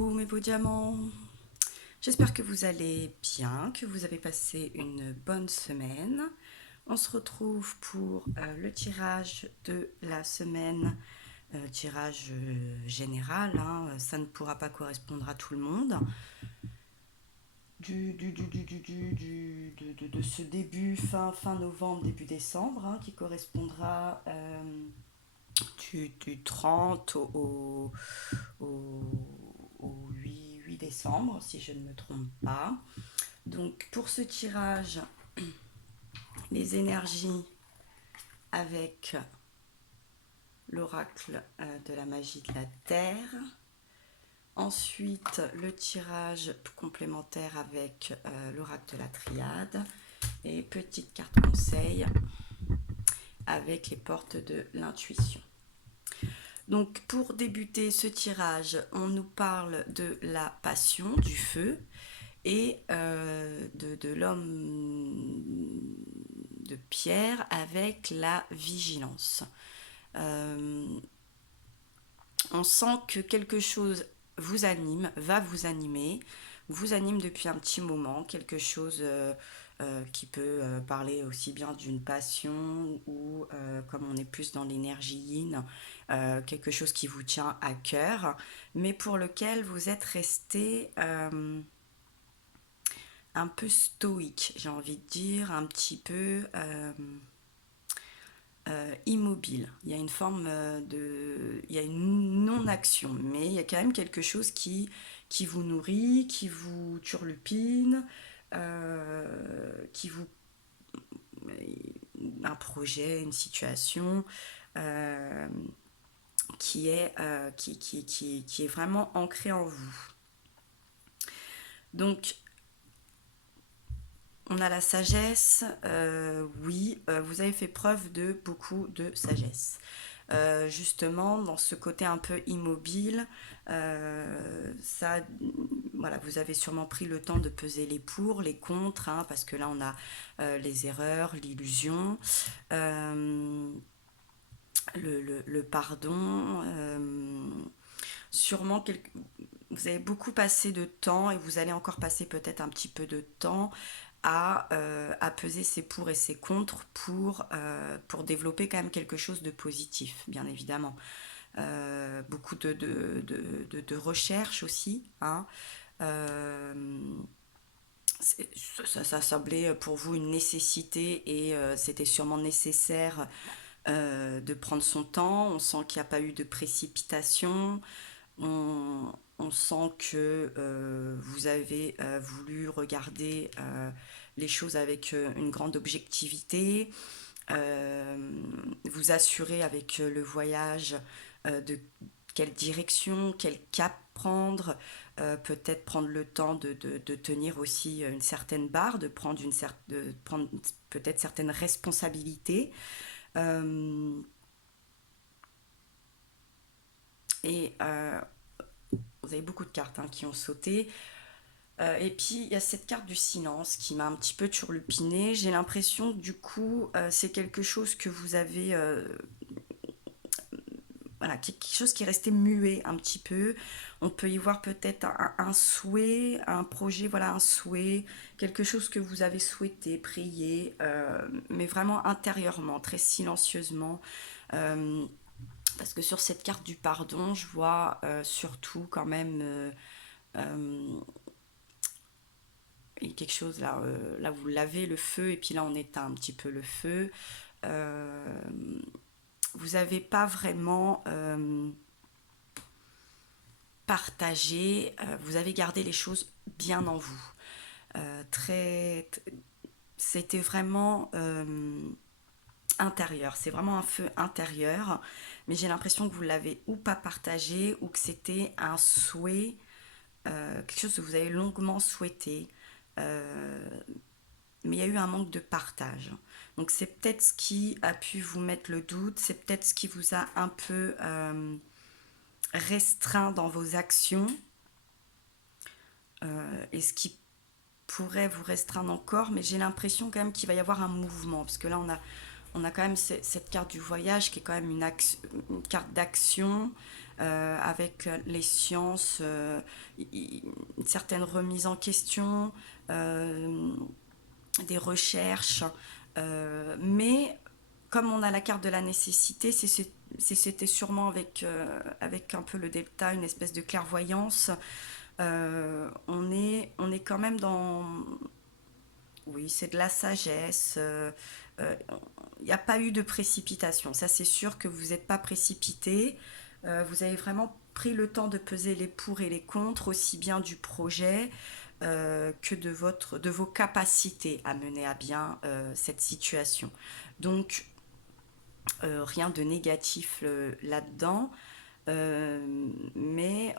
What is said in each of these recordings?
Hello mes beaux diamants, j'espère que vous allez bien, que vous avez passé une bonne semaine. On se retrouve pour le tirage de la semaine, tirage général, hein, ça ne pourra pas correspondre à tout le monde. De ce début fin novembre, début décembre, hein, qui correspondra du 30 au, au 8 décembre, si je ne me trompe pas. Donc pour ce tirage, les énergies avec l'oracle de la magie de la Terre. Ensuite, le tirage complémentaire avec l'oracle de la Triade. Et petite carte conseil avec les portes de l'intuition. Donc pour débuter ce tirage, on nous parle de la passion, du feu, et de l'homme de pierre avec la vigilance. On sent que quelque chose vous anime, va vous anime depuis un petit moment, quelque chose qui peut parler aussi bien d'une passion ou comme on est plus dans l'énergie yin, quelque chose qui vous tient à cœur, mais pour lequel vous êtes resté un peu stoïque, j'ai envie de dire, un petit peu immobile. Il y a une forme il y a une non-action, mais il y a quand même quelque chose qui vous nourrit, qui vous turlupine, qui vous un projet, une situation qui est vraiment ancré en vous. Donc on a la sagesse, oui, vous avez fait preuve de beaucoup de sagesse. Justement, dans ce côté un peu immobile, ça, voilà, vous avez sûrement pris le temps de peser les pour, les contre, hein, parce que là on a les erreurs, l'illusion, le pardon. Sûrement, vous avez beaucoup passé de temps et vous allez encore passer peut-être un petit peu de temps à peser ses pour et ses contre pour développer quand même quelque chose de positif, bien évidemment. Beaucoup de recherche aussi. Hein. Ça semblait pour vous une nécessité et c'était sûrement nécessaire de prendre son temps. On sent qu'il n'y a pas eu de précipitation. On sent que vous avez voulu regarder les choses avec une grande objectivité, vous assurer avec le voyage de quelle direction, quel cap prendre, peut-être prendre le temps de tenir aussi une certaine barre, de prendre peut-être certaines responsabilités. Euh, et vous avez beaucoup de cartes hein, qui ont sauté. Et puis il y a cette carte du silence qui m'a un petit peu turlupinée. J'ai l'impression que du coup c'est quelque chose que vous avez voilà, quelque chose qui est resté muet un petit peu. On peut y voir peut-être un souhait, un projet, voilà, un souhait, quelque chose que vous avez souhaité, prier, mais vraiment intérieurement, très silencieusement. Euh, Parce que sur cette carte du pardon, je vois surtout quand même quelque chose là, là vous lavez le feu et puis là on éteint un petit peu le feu. Euh, Vous n'avez pas vraiment partagé, vous avez gardé les choses bien en vous. Très, c'était vraiment intérieur, c'est vraiment un feu intérieur, mais j'ai l'impression que vous l'avez ou pas partagé ou que c'était un souhait, quelque chose que vous avez longuement souhaité. Euh, mais il y a eu un manque de partage. Donc c'est peut-être ce qui a pu vous mettre le doute, c'est peut-être ce qui vous a un peu restreint dans vos actions et ce qui pourrait vous restreindre encore, mais j'ai l'impression quand même qu'il va y avoir un mouvement, parce que là on a quand même cette carte du voyage qui est quand même une carte d'action, avec les sciences, une certaine remise en question, des recherches, mais comme on a la carte de la nécessité, c'était sûrement avec un peu le delta, une espèce de clairvoyance. On est quand même dans... Oui, c'est de la sagesse. Il n'y a pas eu de précipitation. Ça, c'est sûr que vous n'êtes pas précipité. Vous avez vraiment pris le temps de peser les pour et les contre, aussi bien du projet que de vos capacités à mener à bien cette situation. Donc, rien de négatif là-dedans. Mais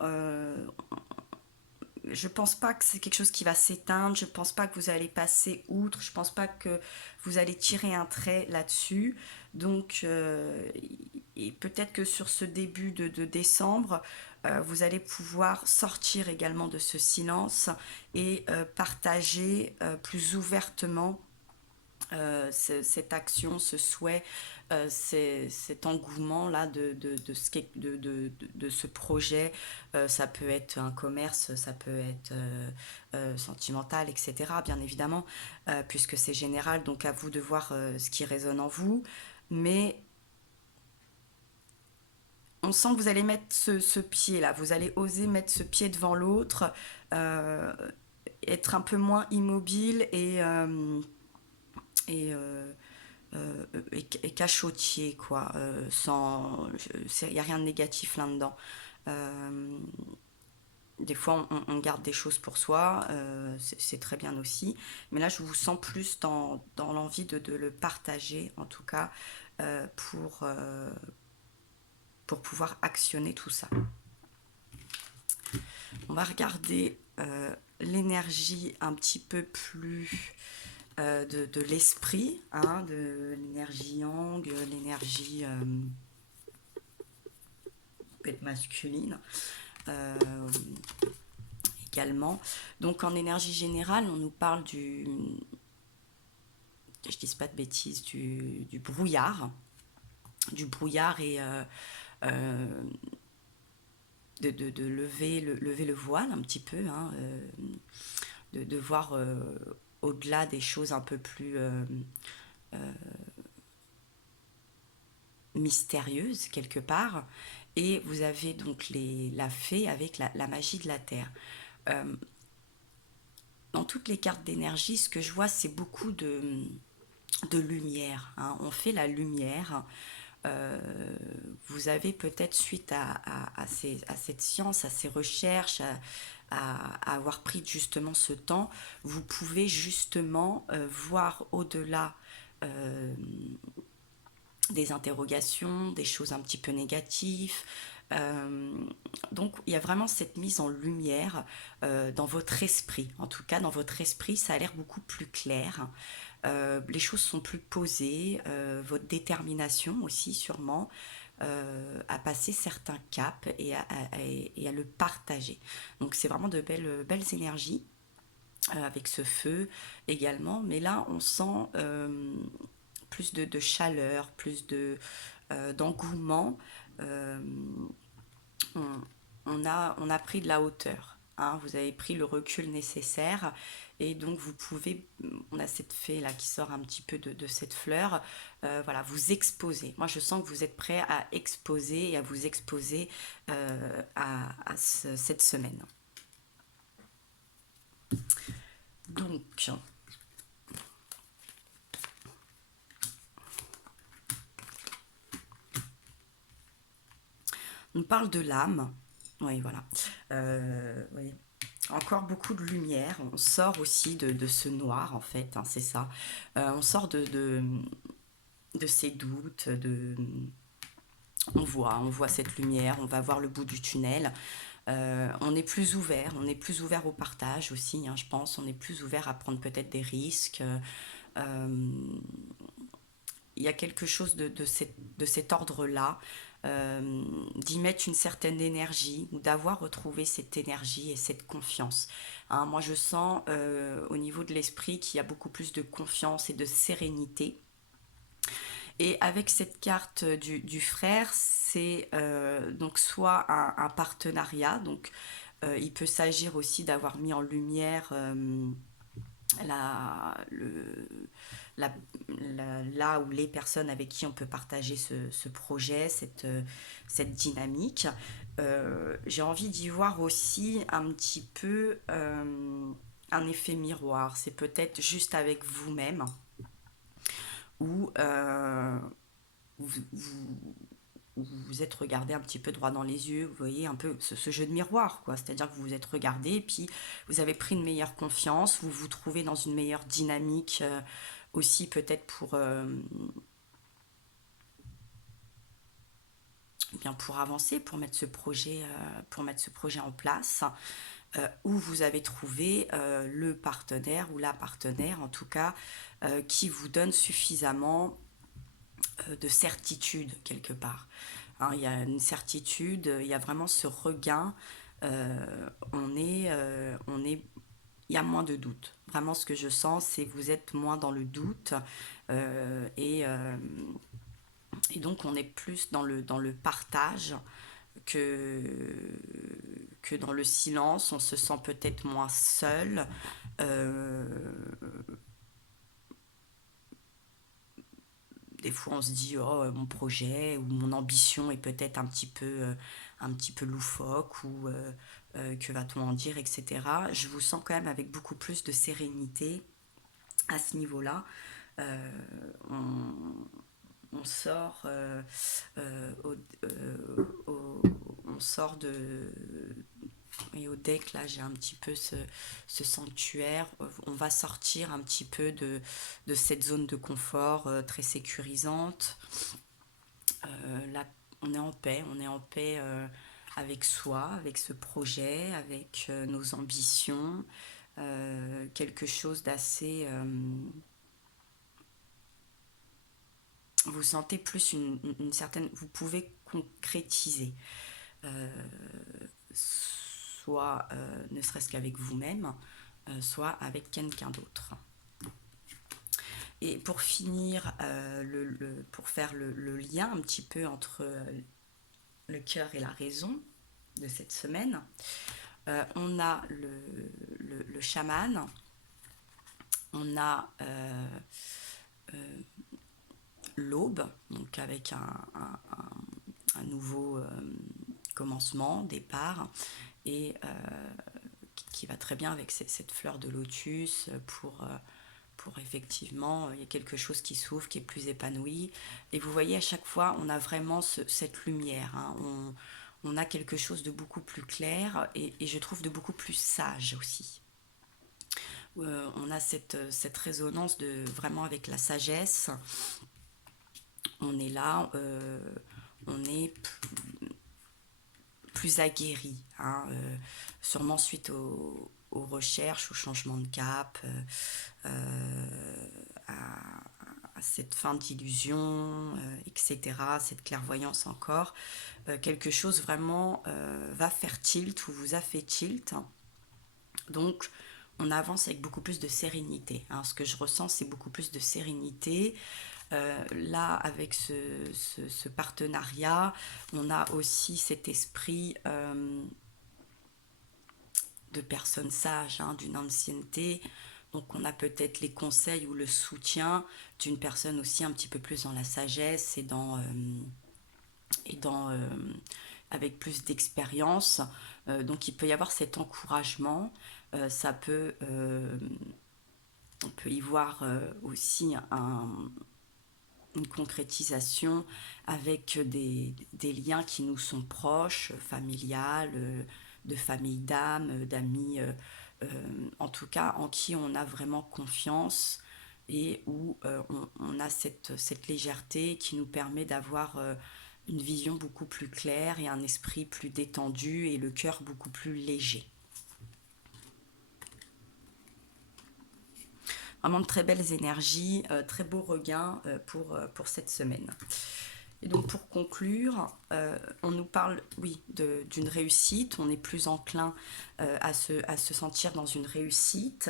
je pense pas que c'est quelque chose qui va s'éteindre, je pense pas que vous allez passer outre, je pense pas que vous allez tirer un trait là-dessus. Donc, et peut-être que sur ce début de décembre, vous allez pouvoir sortir également de ce silence et partager plus ouvertement cette action, ce souhait, cet engouement-là de ce projet. Ça peut être un commerce, ça peut être sentimental, etc. Bien évidemment, puisque c'est général, donc à vous de voir ce qui résonne en vous. Mais on sent que vous allez mettre ce pied-là, vous allez oser mettre ce pied devant l'autre, être un peu moins immobile et et cachotier, quoi. Sans, il n'y a rien de négatif là-dedans. Euh, des fois, on garde des choses pour soi, c'est très bien aussi. Mais là, je vous sens plus dans l'envie de le partager, en tout cas, euh, pour, euh, pour pouvoir actionner tout ça. On va regarder l'énergie un petit peu plus de l'esprit, hein, de l'énergie yang, l'énergie peut-être masculine également. Donc en énergie générale, on nous parle que je dise pas de bêtises, du brouillard. Du brouillard et de lever le voile un petit peu, hein, de voir au-delà des choses un peu plus mystérieuses quelque part. Et vous avez donc la fée avec la magie de la terre. Euh, dans toutes les cartes d'énergie, ce que je vois, c'est beaucoup de lumière, hein. On fait la lumière. Euh, vous avez peut-être suite à cette science, à ces recherches, à avoir pris justement ce temps, vous pouvez justement voir au-delà des interrogations, des choses un petit peu négatives. Euh, donc il y a vraiment cette mise en lumière dans votre esprit. En tout cas, dans votre esprit, ça a l'air beaucoup plus clair. Les choses sont plus posées, votre détermination aussi sûrement à passer certains caps et à le partager. Donc c'est vraiment de belles énergies avec ce feu également. Mais là, on sent plus de chaleur, plus d'engouement. Euh, on, on a pris de la hauteur. Hein, vous avez pris le recul nécessaire et donc vous pouvez, on a cette fée là qui sort un petit peu de cette fleur, voilà, vous exposer. Moi je sens que vous êtes prêt à exposer et à vous exposer cette semaine. Donc, on parle de l'âme. Oui, voilà. Oui. Encore beaucoup de lumière. On sort aussi de ce noir, en fait, hein, c'est ça. On sort de ces doutes, on voit cette lumière, on va voir le bout du tunnel. On est plus ouvert au partage aussi, hein, je pense. On est plus ouvert à prendre peut-être des risques. Il y a quelque chose de cet ordre-là, d'y mettre une certaine énergie ou d'avoir retrouvé cette énergie et cette confiance. Hein, moi, je sens au niveau de l'esprit qu'il y a beaucoup plus de confiance et de sérénité. Et avec cette carte du frère, c'est donc soit un partenariat, donc il peut s'agir aussi d'avoir mis en lumière la, le, là où les personnes avec qui on peut partager ce projet, cette dynamique. J'ai envie d'y voir aussi un petit peu un effet miroir. C'est peut-être juste avec vous-même où vous vous êtes regardé un petit peu droit dans les yeux, vous voyez un peu ce jeu de miroir, quoi. C'est-à-dire que vous vous êtes regardé, et puis vous avez pris une meilleure confiance, vous vous trouvez dans une meilleure dynamique aussi peut-être pour avancer, pour mettre ce projet en place, où vous avez trouvé le partenaire ou la partenaire, en tout cas, qui vous donne suffisamment de certitude quelque part. Hein, il y a une certitude, il y a vraiment ce regain. Il y a moins de doute. Vraiment, ce que je sens, c'est que vous êtes moins dans le doute euh, et, euh, et donc on est plus dans le partage que, que dans le silence. On se sent peut-être moins seul. Euh, des fois on se dit oh mon projet ou mon ambition est peut-être un petit peu loufoque ou que va-t-on en dire, etc. Je vous sens quand même avec beaucoup plus de sérénité à ce niveau-là. Euh, on, on sort on sort de et au deck là j'ai un petit peu ce sanctuaire. On va sortir un petit peu de cette zone de confort très sécurisante. Là on est en paix avec soi, avec ce projet, avec nos ambitions, quelque chose d'assez vous sentez plus une certaine vous pouvez concrétiser soit ne serait-ce qu'avec vous-même, soit avec quelqu'un d'autre. Et pour finir, pour faire le lien un petit peu entre le cœur et la raison de cette semaine, on a le chaman, on a l'aube, donc avec un nouveau commencement, départ, et qui va très bien avec cette fleur de lotus pour effectivement, il y a quelque chose qui s'ouvre, qui est plus épanoui. Et vous voyez, à chaque fois, on a vraiment cette lumière. Hein. On a quelque chose de beaucoup plus clair et je trouve de beaucoup plus sage aussi. On a cette résonance vraiment avec la sagesse. On est là, on est plus aguerri, hein, sûrement suite aux recherches, au changement de cap, à cette fin d'illusion, etc., cette clairvoyance encore. Quelque chose vraiment va faire tilt ou vous a fait tilt. Donc, on avance avec beaucoup plus de sérénité. Hein. Ce que je ressens, c'est beaucoup plus de sérénité. Là, avec ce partenariat, on a aussi cet esprit de personnes sages, hein, d'une ancienneté. Donc on a peut-être les conseils ou le soutien d'une personne aussi un petit peu plus dans la sagesse et dans avec plus d'expérience. Donc il peut y avoir cet encouragement. Ça peut on peut y voir aussi une concrétisation avec des liens qui nous sont proches, familiales, de famille d'âme, d'amis, en tout cas en qui on a vraiment confiance et où on a cette légèreté qui nous permet d'avoir une vision beaucoup plus claire et un esprit plus détendu et le cœur beaucoup plus léger. Vraiment de très belles énergies, très beau regain pour cette semaine. Et donc pour conclure, on nous parle, oui, d'une réussite, on est plus enclin à se sentir dans une réussite,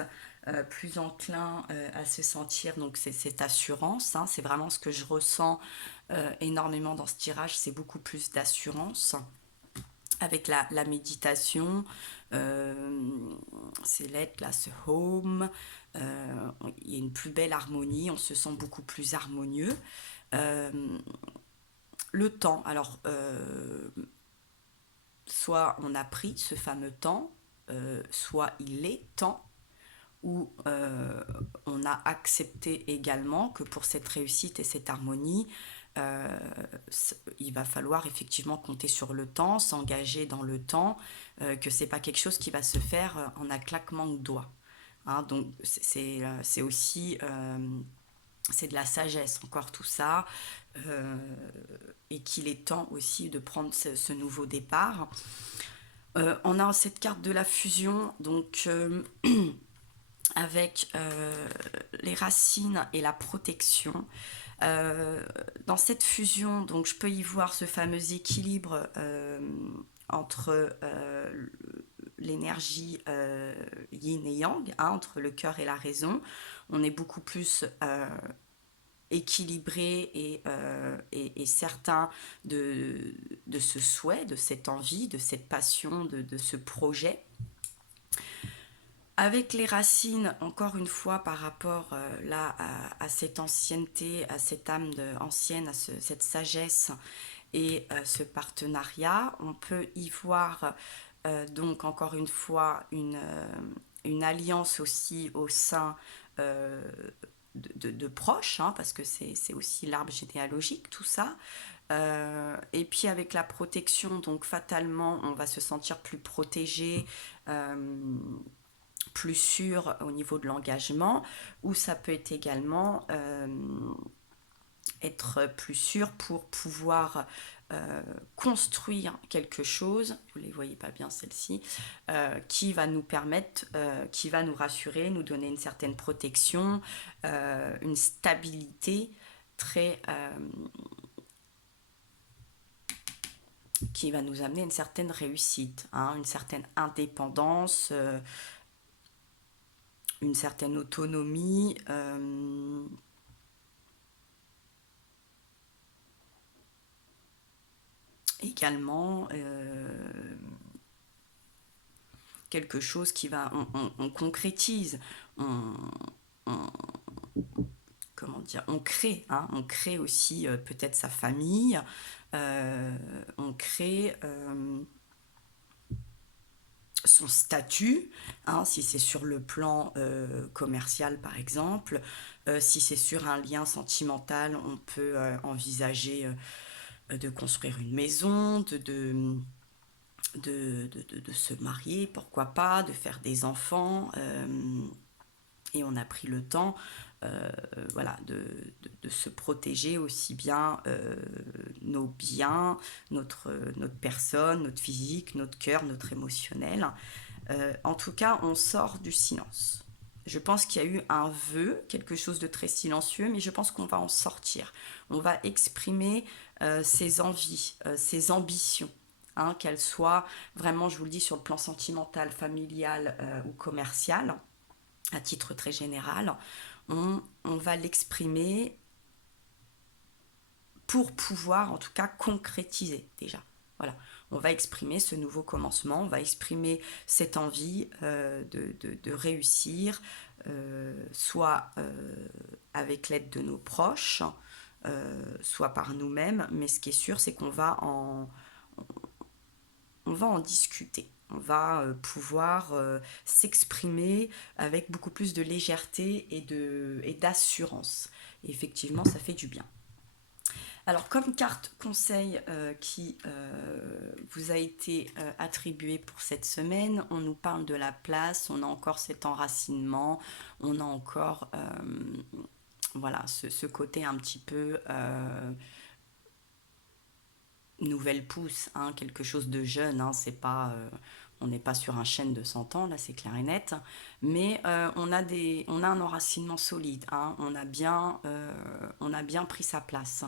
plus enclin à se sentir, donc c'est cette assurance, hein, c'est vraiment ce que je ressens énormément dans ce tirage, c'est beaucoup plus d'assurance. Avec la méditation, c'est l'être, là, ce home, il y a une plus belle harmonie, on se sent beaucoup plus harmonieux. Euh, le temps, alors, soit on a pris ce fameux temps, soit il est temps, où on a accepté également que pour cette réussite et cette harmonie, euh, il va falloir effectivement compter sur le temps, s'engager dans le temps, que c'est pas quelque chose qui va se faire en un claquement de doigts. Hein, donc c'est aussi c'est de la sagesse encore tout ça, euh, et qu'il est temps aussi de prendre ce nouveau départ. On a cette carte de la fusion, donc avec les racines et la protection. Dans cette fusion, donc je peux y voir ce fameux équilibre entre l'énergie yin et yang, hein, entre le cœur et la raison. On est beaucoup plus équilibré et certain de ce souhait, de cette envie, de cette passion, de ce projet. Avec les racines, encore une fois, par rapport là à cette ancienneté, à cette âme ancienne, à cette sagesse et ce partenariat, on peut y voir donc encore une fois une alliance aussi au sein euh, de proches, hein, parce que c'est aussi l'arbre généalogique, tout ça. Et puis avec la protection, donc fatalement, on va se sentir plus protégé, plus sûr au niveau de l'engagement, ou ça peut être également être plus sûr pour pouvoir construire quelque chose, vous ne les voyez pas bien celle-ci, qui va nous permettre, qui va nous rassurer, nous donner une certaine protection, une stabilité très... qui va nous amener une certaine réussite, hein, une certaine indépendance, une certaine autonomie, également quelque chose qui va, on concrétise, on, comment dire, on crée aussi peut-être sa famille, on crée son statut, hein, si c'est sur le plan commercial par exemple, si c'est sur un lien sentimental, on peut envisager de construire une maison, de se marier, pourquoi pas, de faire des enfants, et on a pris le temps voilà, de se protéger aussi bien nos biens, notre personne, notre physique, notre cœur, notre émotionnel. En tout cas, on sort du silence. Je pense qu'il y a eu un vœu, quelque chose de très silencieux, mais je pense qu'on va en sortir. On va exprimer ses envies, ses ambitions, hein, qu'elles soient vraiment, je vous le dis, sur le plan sentimental, familial ou commercial, à titre très général. On va l'exprimer pour pouvoir, en tout cas, concrétiser déjà. Voilà, on va exprimer ce nouveau commencement, on va exprimer cette envie de réussir, soit avec l'aide de nos proches, soit par nous-mêmes, mais ce qui est sûr, c'est qu'on va on va en discuter. On va pouvoir s'exprimer avec beaucoup plus de légèreté et d'assurance. Et effectivement, ça fait du bien. Alors, comme carte conseil qui vous a été attribuée pour cette semaine, on nous parle de la place, on a encore cet enracinement, on a encore voilà, ce côté un petit peu nouvelle pousse, hein, quelque chose de jeune, hein, c'est pas, on n'est pas sur un chêne de 100 ans, là c'est clair et net, mais on a un enracinement solide, hein, on a bien pris sa place.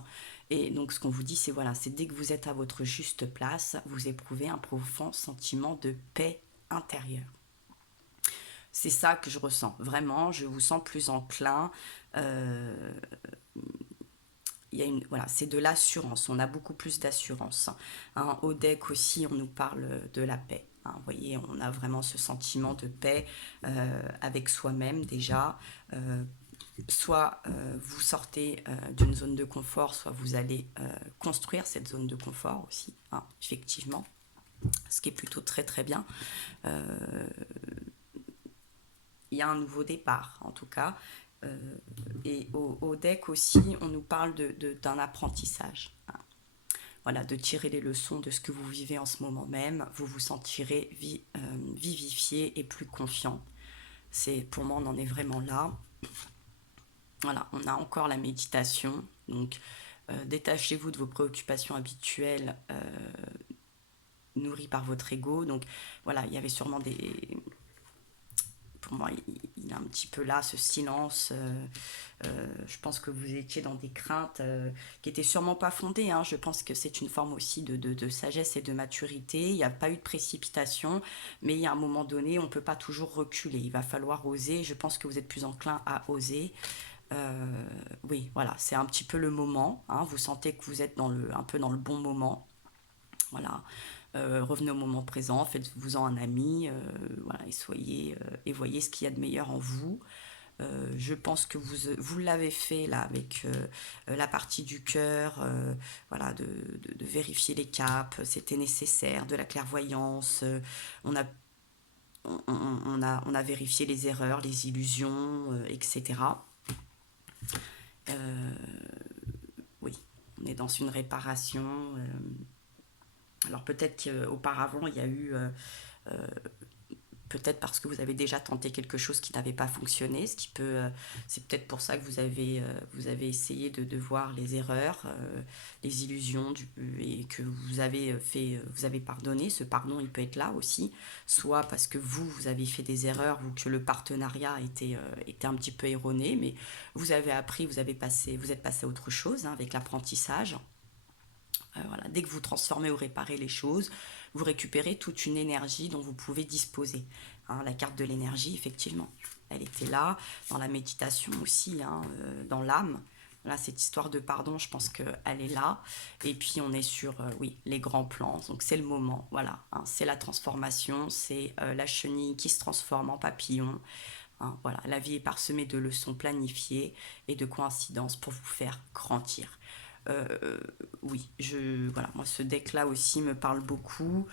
Et donc ce qu'on vous dit, c'est voilà, c'est dès que vous êtes à votre juste place, vous éprouvez un profond sentiment de paix intérieure. C'est ça que je ressens. Vraiment, je vous sens plus enclin. Euh, il y a voilà, c'est de l'assurance. On a beaucoup plus d'assurance. Hein. Au deck aussi, on nous parle de la paix. Hein. Vous voyez, on a vraiment ce sentiment de paix avec soi-même déjà. Soit vous sortez d'une zone de confort, soit vous allez construire cette zone de confort aussi, hein, effectivement, ce qui est plutôt très très bien. Il y a un nouveau départ en tout cas. Et au deck aussi, on nous parle d'un apprentissage. Hein. Voilà, de tirer les leçons de ce que vous vivez en ce moment même. Vous vous sentirez vivifié et plus confiant. Pour moi, on en est vraiment là. Voilà, on a encore la méditation. Donc, détachez-vous de vos préoccupations habituelles nourries par votre ego. Donc, voilà, il y avait sûrement des... Pour moi, il est un petit peu là, ce silence. Je pense que vous étiez dans des craintes qui étaient sûrement pas fondées. Hein. Je pense que c'est une forme aussi de sagesse et de maturité. Il n'y a pas eu de précipitation, mais il y a un moment donné, on ne peut pas toujours reculer. Il va falloir oser. Je pense que vous êtes plus enclin à oser. Oui, voilà, c'est un petit peu le moment. Hein. Vous sentez que vous êtes un peu dans le bon moment. Voilà. Revenez au moment présent, faites-vous-en un ami, voilà, et voyez ce qu'il y a de meilleur en vous. Je pense que vous l'avez fait là avec la partie du cœur, voilà, de vérifier les caps, c'était nécessaire, de la clairvoyance, on a, on a vérifié les erreurs, les illusions, etc. Euh, oui, on est dans une réparation. Alors peut-être qu'auparavant, il y a eu peut-être parce que vous avez déjà tenté quelque chose qui n'avait pas fonctionné, ce qui peut, c'est peut-être pour ça que vous avez essayé de voir les erreurs, les illusions, et que vous avez pardonné. Ce pardon, il peut être là aussi, soit parce que vous avez fait des erreurs ou que le partenariat était un petit peu erroné, mais vous avez appris, vous êtes passé à autre chose, hein, avec l'apprentissage. Voilà. Dès que vous transformez ou réparez les choses, vous récupérez toute une énergie dont vous pouvez disposer. Hein, la carte de l'énergie, effectivement, elle était là, dans la méditation aussi, hein, dans l'âme. Là, cette histoire de pardon, je pense qu'elle est là. Et puis, on est sur, oui, les grands plans. Donc, c'est le moment, voilà. Hein, c'est la transformation, c'est la chenille qui se transforme en papillon. Hein, voilà, la vie est parsemée de leçons planifiées et de coïncidences pour vous faire grandir. Euh, oui, voilà, moi ce deck-là aussi me parle beaucoup.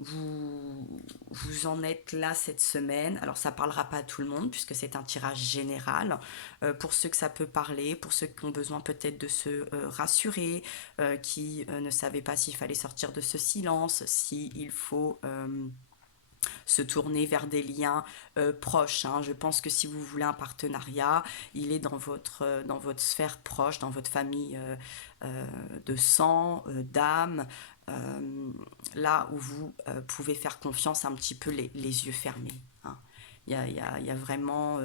Vous en êtes là cette semaine. Alors ça parlera pas à tout le monde puisque c'est un tirage général. Pour ceux que ça peut parler, pour ceux qui ont besoin peut-être de se rassurer, qui ne savaient pas s'il fallait sortir de ce silence, s'il faut se tourner vers des liens proches. Hein. Je pense que si vous voulez un partenariat, il est dans votre sphère proche, dans votre famille de sang, d'âme, là où vous pouvez faire confiance un petit peu les yeux fermés. Hein. Il y a vraiment,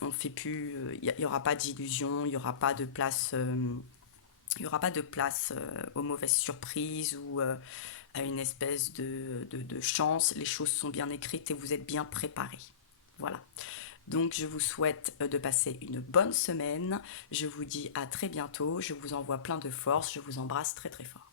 on fait plus, il n'y aura pas d'illusion, il n'y aura pas de place. Il n'y aura pas de place aux mauvaises surprises ou à une espèce de chance. Les choses sont bien écrites et vous êtes bien préparés. Voilà. Donc je vous souhaite de passer une bonne semaine. Je vous dis à très bientôt. Je vous envoie plein de force. Je vous embrasse très très fort.